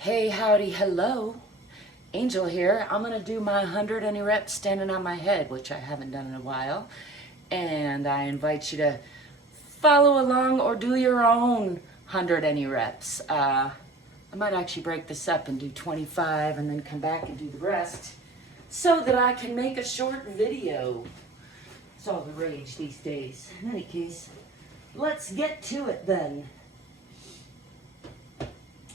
Hey, howdy, hello. Angel here. I'm going to do my 100 any reps standing on my head, which I haven't done in a while. And I invite you to follow along or do your own 100 any reps. I might actually break this up and do 25 and then come back and do the rest so that I can make a short video. It's all the rage these days. In any case, let's get to it then.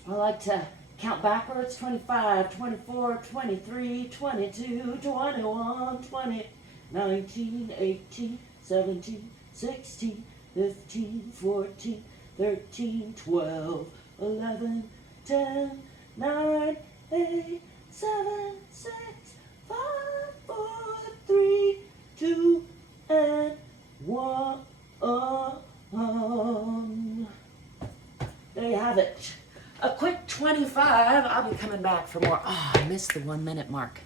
I like to count backwards: 25, 24, 23, 22, 21, 20, 19, 18, 17, 16, 15, 14, 13, 12, 11, 10, 9, 8, 7, 6, 5, 4, 3, 2, and 1. There you have it. A quick 25. I'll be coming back for more. Oh, I missed the 1 minute mark.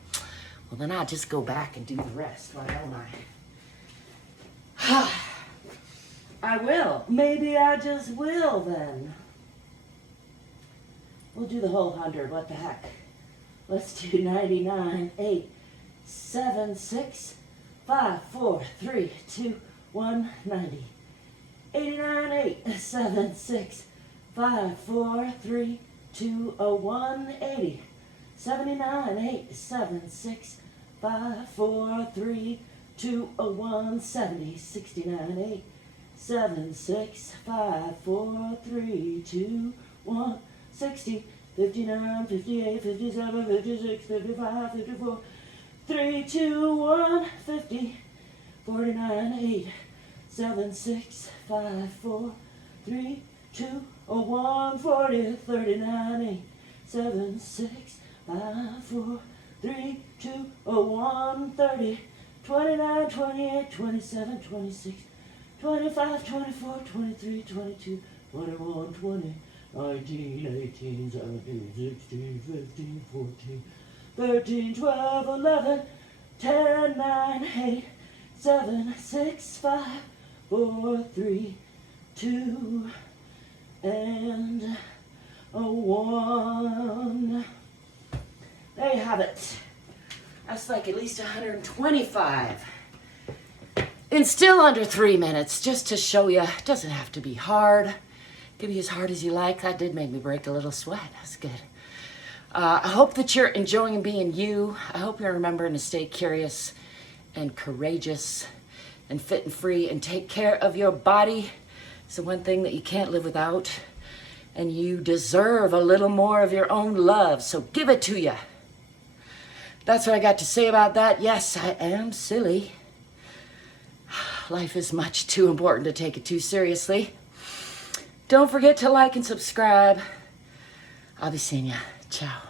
Well, then I'll just go back and do the rest. Why don't I? I will. Maybe I just will then. We'll do the whole 100. What the heck? Let's do 99, 8, 7, 6, 5, 4, 3, 2, 1, 90. 89, 8, 7, 6, 5, 4, 3, 2, 1, 80. 79, 8, 7, 6, 5, 4, 3, 2, 1, 70. 69, 8, 7, 6, 5, 4, 3, 2, 1, 60. 59, 58, 57, 56, 55, 54, 3, 2, 1, 50. 49, 8, 7, 6, 5, 4, 3, 2, 1, 40, 39, 8, 7, 6, 5, 4, 3, 2, 1, 30, 29, 28, 27, 26, 25, 24, 23, 22, 21, 20, 19, 18, 17, 16, 15, 14, 13, 12, 11, 10, 9, 8, 7, 6, 5, 4, 3, 2, and 1. There you have it. That's like at least 125. And still under 3 minutes, just to show you, it doesn't have to be hard. It can be as hard as you like. That did make me break a little sweat. That's good. I hope that you're enjoying being you. I hope you're remembering to stay curious and courageous and fit and free and take care of your body. It's the one thing that you can't live without. And you deserve a little more of your own love, so give it to you. That's what I got to say about that. Yes, I am silly. Life is much too important to take it too seriously. Don't forget to like and subscribe. I'll be seeing ya. Ciao.